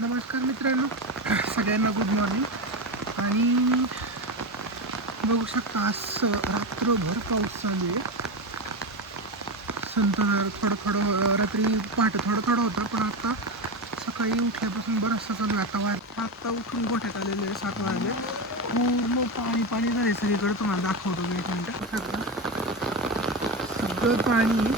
नमस्कार मित्रांनो. सगळ्यांना गुड मॉर्निंग आणि बघू शकता आज रात्रभर पाऊस चालू आहे. संतर थोडं थोडं रात्री पहाटे थोडं थोडं होतं पण आता सकाळी उठल्यापासून बरंचसा चालू आहे. आता वाट आत्ता उठून गोठ्यात आलेले आहे सात वाजले. पूर्ण पाणी पाणी झाले सगळीकडे तुम्हाला दाखवतो मी एक मिनटं. सगळं पाणी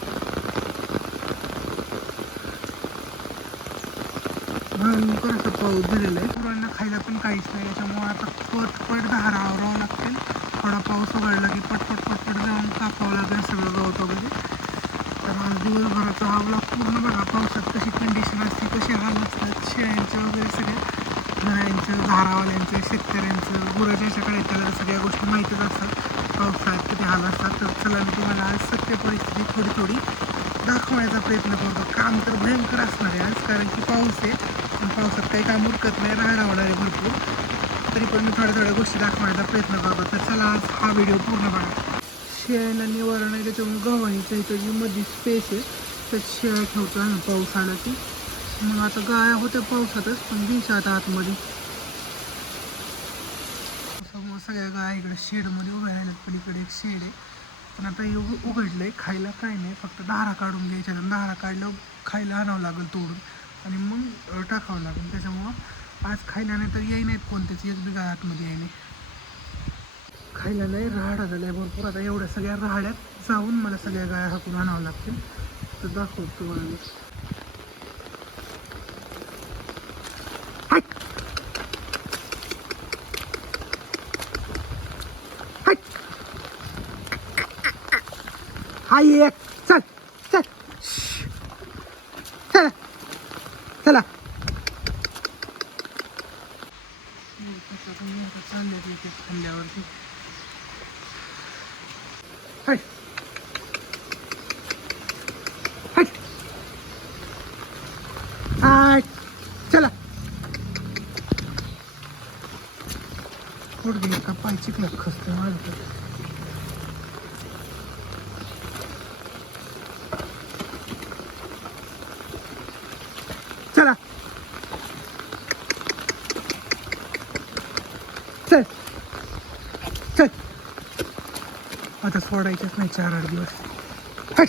भयंकर असं पाऊस झालेला आहे. गुरांना खायला पण काहीच नाही. त्याच्यामुळे आता पटपट पट धारा आवरावं लागतील थोडा पाऊस उघडला की पटपट पटपट जाऊन कापावं लागेल सगळं गवत वगैरे तर आज दिवसभराचा हा ब्लॉग पूर्ण बघा. पावसात कशी कंडिशन असते कसे हाल असतात शेळ्यांचे वगैरे सगळ्या घरांचं धारावाल्यांचं शेतकऱ्यांचं गुराच्या सकाळी त्याला सगळ्या गोष्टी माहीतच असतात. पावसाळ्यात किती हाल असतात. तर चला मी तुम्हाला आज सत्य परिस्थिती थोडी थोडी दाखवण्याचा प्रयत्न करतो. काम तर भयंकर असणार आहे आज कारण की पाऊस आहे. पण पावसात काही काम उरकत नाही राहायला होणार आहे भरपूर. तरी पण मी थोड्या थोड्या गोष्टी दाखवण्याचा प्रयत्न करतो. तर चला आज हा व्हिडिओ पूर्ण बघा. शेळ्यांना निवारण आहे त्याच्यामुळे गव्हाणीच्या इथं जी मध्ये स्पेस आहे त्यात शेळ्या ठेवतो आम्ही पाऊस आला की मग आता गाया होत्या पावसातच पण दिवसात आतमध्ये. सगळ्या गाया इकडे शेडमध्ये उभ्या राहिल्यात पलीकडे एक शेड आहे. पण आता हे उघ- आहे खायला काय नाही फक्त दारा काढून घ्यायच्या दारा काढल्यावर खायला आणावं लागेल तोडून. आणि मग टाकावं लागेल. त्याच्यामुळं आज खायला नाही तर येई नाहीत कोणतेच एक बी आतमध्ये येई नाही. खायला नाही राहाडा झाल्या भरपूर. आता एवढ्या सगळ्या राहाड्यात जाऊन मला सगळ्या गाया हाकून आणावं लागतील. तर दाखवतो तुम्हाला Hayek. हाय. हाय. हाय एक चल चल श्श. चला चला. चालले तिथे खाल्ल्यावरती चला. थोडं गेलं का पाय चिकला खसतं माझं. फोडायच्याच नाही चार आठ दिवस. हट.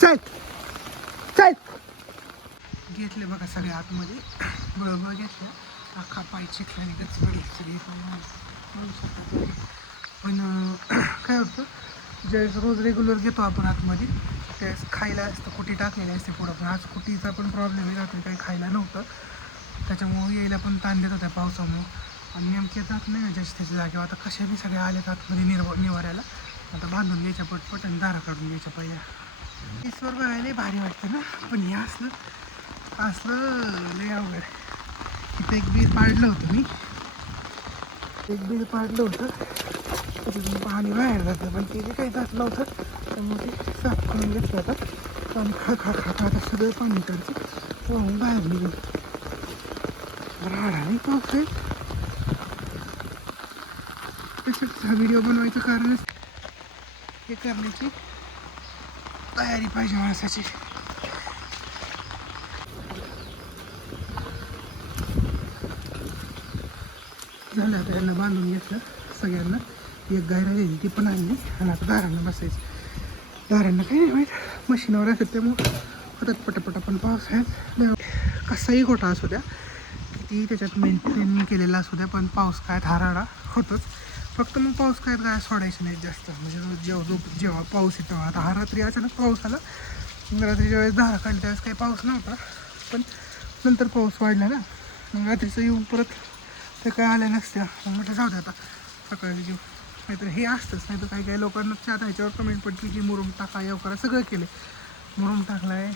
चल. चल. घेतले बघा सगळे आतमध्ये. बळबळ घेतलं अख्खा पाय चिखल्याने गच पाय पण काय होतं? ज्यावेळेस रोज रेग्युलर घेतो आपण आतमध्ये त्यावेळेस खायला असतं कुटी टाकलेली असते पुढं. पण आज कुटीचा पण प्रॉब्लेम आहे रात्री काही खायला नव्हतं. त्याच्यामुळं यायला पण ताण देत होता पावसामुळं. आणि नेमके जात नाही ना ज्याच्या त्याच्या जागेवर आता कशा सगळे सगळ्या आल्यात आतमध्ये निर्व निवाऱ्याला. आता बांधून घ्यायच्या पटपट आणि दारा काढून घ्यायच्या पहिल्या. ईश्वर बघायला भारी वाटतं ना. पण हे असलं असलं लय अवघड इथं एक बीर पाडलं होतं मी. एक बीर पाडलं होतं. त्याच्यातून पाणी बाहेर जातं पण ते जे काही जातलं होतं त्यामुळे ते साफ करून घेतलं होतं. पाणी खा खा खा खा आता सगळं पाणी इकडचं वाहून बाहेर निघून. राडा नाही पाऊस आहे हा व्हिडिओ बनवायचं कारणच हे करण्याची तयारी पाहिजे माणसाची झालं आता यांना बांधून घेतलं सगळ्यांना एक गाय राहिली ती पण आणली आणि आता दारांना बसायचं दारांना काही नाही माहीत मशीनवर असत त्यामुळं होतात पटापट पण पावसाळ्यात लय कसाही गोठा असू द्या किती त्याच्यात मेंटेन केलेला असू द्या पण पाऊस काय धाराडा होतोच. फक्त मग पाऊस काय काय सोडायचं नाही जास्त. म्हणजे जेव्हा जो जेव्हा पाऊस येतो आता हा रात्री अचानक पाऊस आला. रात्रीच्या वेळेस धारा काढली त्यावेळेस काही पाऊस नव्हता. पण नंतर पाऊस वाढला ना मग रात्रीचं येऊन परत ते काय आल्या नसत्या मग म्हटलं जाऊ दे आता सकाळी जीव. नाहीतर हे असतंच. नाही तर काही काही लोकांना चार ह्याच्यावर कमेंट पडली की मुरुम टाका येऊ करा सगळं केलं मुरुम टाकला आहे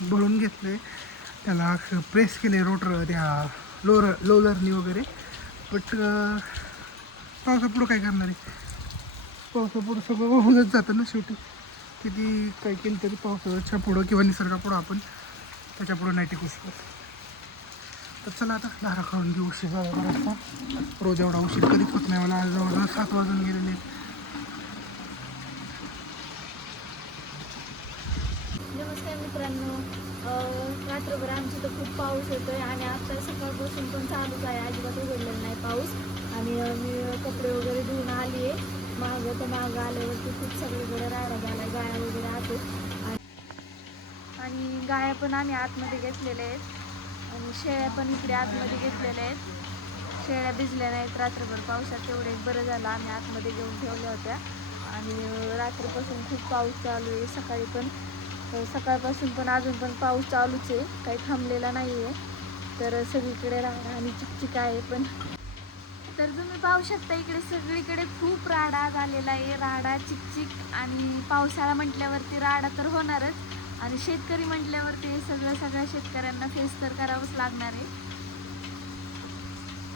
भरून घेतलं आहे त्याला प्रेस केले रोटर त्या लोर लोलरनी वगैरे. बट पावसापुढं काय करणार आहे? पावसापुढं सगळं वाहूनच जातं ना शेवटी. किती काय केलं तरी पावसाच्या पुढं किंवा निसर्गापुढं आपण त्याच्यापुढं नाही टिकू शकत. तर चला आता धारा खाऊन घेऊ उशीर झाला रोज एवढा उशीर कधीच होत नाही. मला आज जवळजवळ सात वाजून गेलेले नमस्कार मित्रांनो. रात्रभर आमची तर खूप पाऊस होतो आहे आणि आता सकाळपासून पण चालूच आहे. अजिबात उघडलेला नाही पाऊस. आणि मी कपडे वगैरे धुवून आली आहे. मागं तर मागं आल्यावरती खूप सगळीकडे राडा झाला गाया वगैरे आतो आणि आणि गाया पण आम्ही आतमध्ये घेतलेल्या आहेत. आणि शेळ्या पण इकडे आतमध्ये घेतलेल्या आहेत. शेळ्या भिजल्या नाहीत रात्रभर. पावसात तेवढे एक बरं झालं. आम्ही आतमध्ये घेऊन ठेवल्या होत्या. आणि रात्रीपासून खूप पाऊस चालू आहे. सकाळी पण सकाळपासून पण अजून पण पाऊस चालूच आहे. काही थांबलेला नाही आहे तर सगळीकडे राडा आणि चिकचिक आहे पण. तर तुम्ही पाहू शकता इकडे सगळीकडे खूप राडा झालेला आहे. राडा चिकचिक आणि पावसाळा म्हटल्यावरती राडा तर होणारच. आणि शेतकरी म्हटल्यावरती हे सगळं सगळ्या शेतकऱ्यांना फेस तर करावंच लागणार आहे.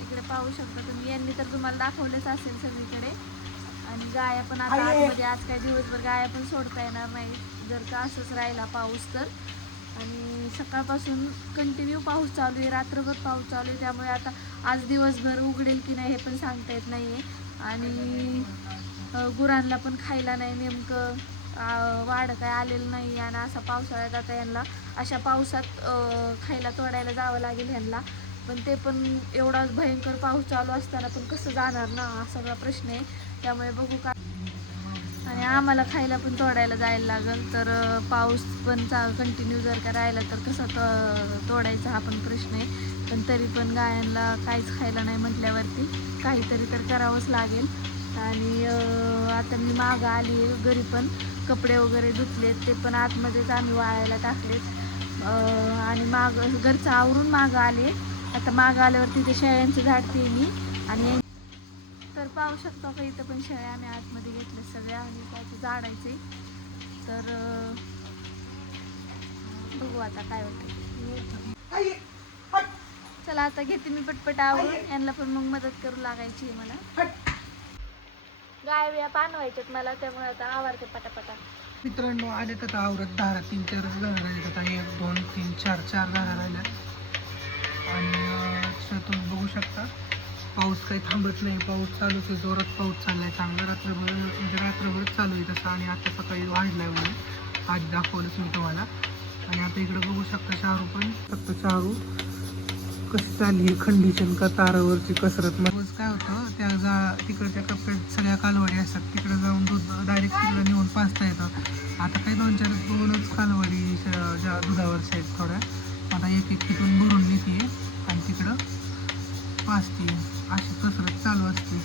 इकडे पाहू शकता तुम्ही. यांनी तर तुम्हाला दाखवलंच असेल सगळीकडे. आणि गाया पण आता आहे. आतमध्ये आज काही दिवसभर गाया पण सोडता येणार नाही जर का असंच राहिला पाऊस तर. आणि सकाळपासून कंटिन्यू पाऊस चालू आहे रात्रभर पाऊस चालू आहे त्यामुळे आता आज दिवसभर उघडेल की नाही हे पण सांगता येत नाही आहे आणि गुरांना पण खायला नाही नेमकं. वाढ काय आलेलं नाही आणि असा पावसाळ्यात आता यांना अशा पावसात खायला तोडायला जावं लागेल ह्यांना पण ते पण एवढा भयंकर पाऊस चालू असताना पण कसं जाणार ना? हा सगळा प्रश्न आहे. त्यामुळे बघू का आणि आम्हाला खायला पण तोडायला जायला लागेल. तर पाऊस पण चा कंटिन्यू जर का राहिला तर कसा तो तोडायचा हा पण प्रश्न आहे. पण तरी पण गायांना काहीच खायला नाही म्हटल्यावरती काहीतरी तर करावंच लागेल. आणि आता मी मागं आली आहे घरी पण. कपडे वगैरे धुतलेत ते पण आतमध्येच आम्ही वाळायला टाकलेत. आणि माग घरचं आवरून मागं आले आता मागं आल्यावर तिथे शेळ्यांचं झाडते मी आणि तर पाहू शकतो का इथं पण शेळ्या आम्ही आतमध्ये घेतल्या सगळ्या आणि त्याचे जाडायचे तर बघू आता काय होतं चला आता घेते मी पटपट आवरून. यांना पण मग मदत करू लागायची आहे मला. गाय बिया पानवायच्यात मला त्यामुळे आता आवडते पटापटा. मित्रांनो आले तर आवरत दारा तीन चार जण राहिले. आता एक दोन तीन चार चार दारा राहिल्या. आणि तुम्ही बघू शकता. पाऊस काही थांबत नाही. पाऊस चालूच आहे. जोरात पाऊस चाललाय. चांगला रात्रभर म्हणजे रात्रभरच चालू आहे तसं. आणि आता सकाळी वाढलाय म्हणून आज दाखवलंच मी तुम्हाला. आणि आता इकडे बघू शकता शाहरू पण. फक्त शाहरू कशी चालली आहे खंडीशन? का तारावरची कसरत? मग रोज काय होतं? त्या जा तिकडच्या कप्प्यात सगळ्या कालवाडी असतात. तिकडे जाऊन दूध डायरेक्ट तिकडे नेऊन पाचता येतं. आता काही दोन चार दोनच कालवाडी श- ज्या दुधावरच्या आहेत थोड्या. आता एक एक तिथून भरून नेते. आणि तिकडं पाचते अशी कसरत चालू असते.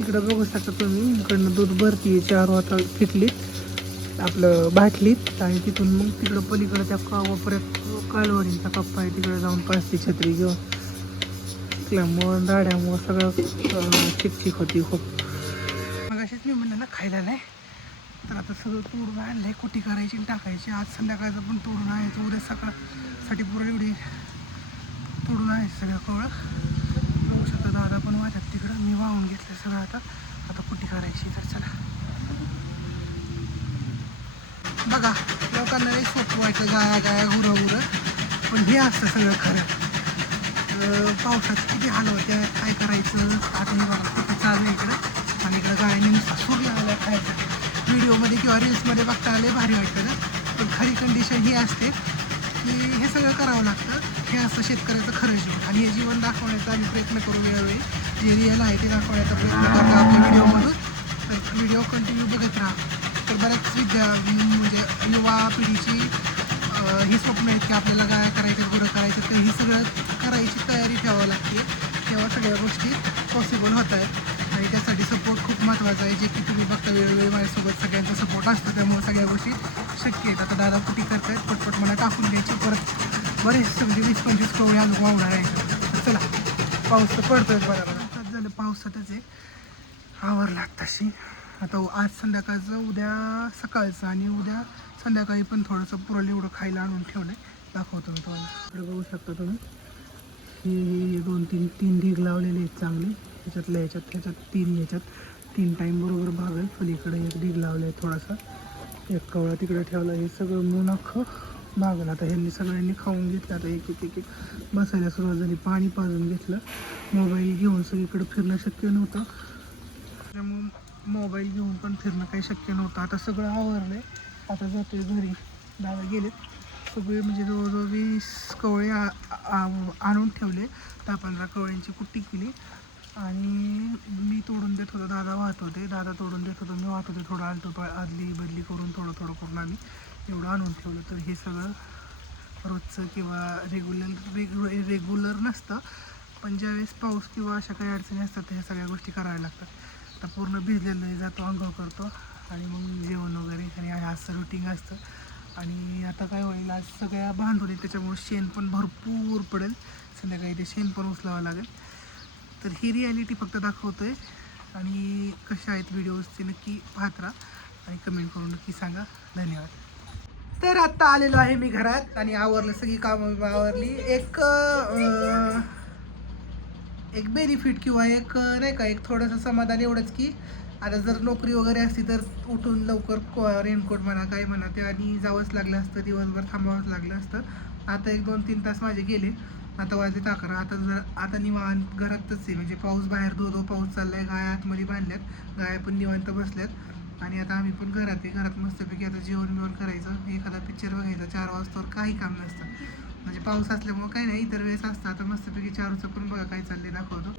इकडं बघू शकता तुम्ही इकडनं दूध भरती चार वाजता फिटलीत आपलं बाटलीत आणि तिथून मग तिकडं पलीकडं त्या कावापर्यंत कालवडींचा कप्पा आहे तिकडे जाऊन पाचती छत्री घेऊन. तिकल्यामुळं दाड्यामुळं सगळं चिकचिक होती खूप. मग अशीच मी म्हणलं ना खायला नाही. आता सगळं तोडून आहे कुटी करायची आणि टाकायची. आज संध्याकाळचं पण तोडून आणायचं उद्या सकाळसाठी पुरं एवढी तोडून आहे सगळं कवळं. बघू शकता दादा पण माझ्यात तिकडं. मी वाहून घेतलं सगळं आता. आता कुटी करायची तर चला. बघा लोकांना लई सोपं वाटतं गाया गाया गुरं गुरं. पण हे असतं सगळं खरं. पावसात किती हाल होत्या काय करायचं? आता हे बघा किती चालू इकडं? आणि इकडं गायने नुसता सूर लागला खायचा व्हिडिओमध्ये किंवा रील्समध्ये बघता आले भारी वाटतं ना? पण खरी कंडिशन ही असते की हे सगळं करावं लागतं. हे असतं शेतकऱ्याचं खरं जीवन. आणि हे जीवन दाखवण्याचा आम्ही प्रयत्न करू वेळोवेळी जे रिअल आहे ते दाखवण्याचा प्रयत्न करतो आपल्या व्हिडिओमधून तर व्हिडिओ कंटिन्यू बघत राहा. तर बऱ्याच विद्या म्हणजे युवा पिढीची ही स्वप्न आहेत की आपल्याला गाया करायचं गुरं करायचं तर ही सगळं करायची तयारी ठेवावं लागते. तेव्हा सगळ्या गोष्टी पॉसिबल होत आहेत. आणि त्यासाठी सपोर्ट खूप महत्त्वाचा आहे. जे की तुम्ही बघता वेळोवेळी माझ्यासोबत सगळ्यांचा सपोर्ट असतो त्यामुळे सगळ्या गोष्टी शक्य आहेत. आता दादा कुठे करतायत? पटपट मला टाकून द्यायची. परत बरेच म्हणजे वीस पंचवीस कवळे अनुभव होणार आहे चला पाऊस तर पडतोय बरोबर. आताच झालं पावसातच आहे. आवरला आत्ताशी आता आज संध्याकाळचं उद्या सकाळचं आणि उद्या संध्याकाळी पण थोडंसं पुरल एवढं खायला आणून ठेवलं आहे दाखवतो मी तुम्हाला. इकडे बघू शकता तुम्ही. हे हे दोन तीन तीन ढीग लावलेले आहेत चांगले. ह्याच्यातल्या ह्याच्यात ह्याच्यात तीन ह्याच्यात तीन टाईम बरोबर भागेल पलीकडे एक ढीग लावलं आहे थोडासा. एक कवळा तिकडे ठेवला. हे सगळं मिळून अख्खं भागलं आता ह्यांनी सगळ्यांनी खाऊन घेतलं. आता एक एक एक एक बसायला सुरुवात झाली. पाणी पाजून घेतलं. मोबाईल घेऊन सगळीकडे फिरणं शक्य नव्हतं. त्यामुळं मोबाईल घेऊन पण फिरणं काही शक्य नव्हतं. आता सगळं आवरलं आहे आता जातोय घरी. दादा गेलेत. सगळे म्हणजे जवळजवळ वीस कवळे आ- आणून ठेवले. दहा पंधरा कवळ्यांची कुट्टी केली. आणि मी तोडून देत होतो दादा वाहत होते. दादा तोडून देत होतो मी वाहत होते थोडं आलतो आदली बदली करून थोडं थोडं करून आम्ही एवढं आणून ठेवलं. तर हे सगळं रोजचं किंवा रेग्युलर रेग्यु रेग्युलर नसतं पण ज्यावेळेस पाऊस किंवा अशा काही अडचणी असतात तर ह्या सगळ्या गोष्टी कराव्या लागतात. आता पूर्ण भिजलेलं जातो अंघोळ करतो आणि मग जेवण वगैरे आणि असं रुटीन असतं. आणि आता काय होईल आज सगळ्या बांधून त्याच्यामुळे शेण पण भरपूर पडेल. संध्याकाळी ते शेण पण उचलावं लागेल. तर ही रिॲलिटी फक्त दाखवतोय. आणि कशा आहेत व्हिडिओज ते नक्की पाहत राहा. आणि कमेंट करून नक्की सांगा. धन्यवाद. तर आत्ता आलेलो आहे मी घरात आणि आवरलं सगळी कामं आवरली. एक एक बेनिफिट किंवा एक नाही का एक थोडंसं समाधान एवढंच की आता जर नोकरी वगैरे असती तर उठून लवकर रेनकोट म्हणा काय म्हणा ते आणि जावंच लागलं असतं दिवसभर थांबावंच लागलं असतं. आता एक दोन तीन तास माझे गेले. आता वाजले अकरा. आता जर आता निवांत घरातच आहे. म्हणजे पाऊस बाहेर धो धो पाऊस चाललाय. गाय आतमध्ये बांधल्यात. गाय पण निवांत बसल्यात. आणि आता आम्ही पण घरात आहे. घरात मस्तपैकी आता जेवण बिवण करायचं. एखादा पिक्चर बघायचा. चार वाजतावर काही काम नसतं. म्हणजे पाऊस असल्यामुळं काही नाही. इतर वेळेस असतं. आता मस्तपैकी चारूचं पण बघा काय चाललंय. दाखवतो.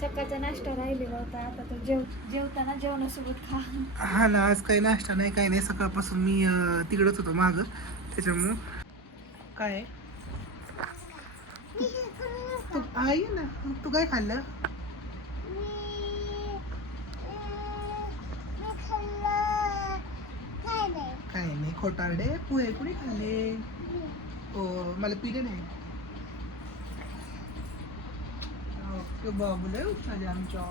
सकाळचा नाश्ता राहिलेला होता. आता तर जेव जेवताना जेवणासोबत खा. हा ना आज काही नाश्ता नाही काही नाही. सकाळपासून मी तिकडंच होतो मागं. त्याच्यामुळं. काय? तू आहे ना. मग तू काय खाल्लं? काय नाही खोटारडे पोहे कुणी खाल्ले? हो मला पिले नाही. ओके बाबू लय आहे आमच्या?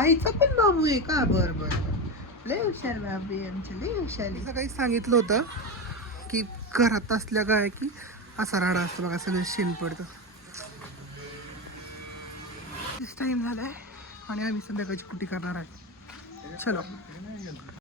आईचा पण बाबू आहे का? बर बर बर. लय हुशार बाबू आहे आमच्या लय हुशार आहे. सकाळी सांगितलं होतं की घरात असल्या गाय की असा राडा असतो बघा सगळं शेण पडतं. टाइम झालाय आणि आम्ही संध्याकाळची कुटी करणार आहे. चलो.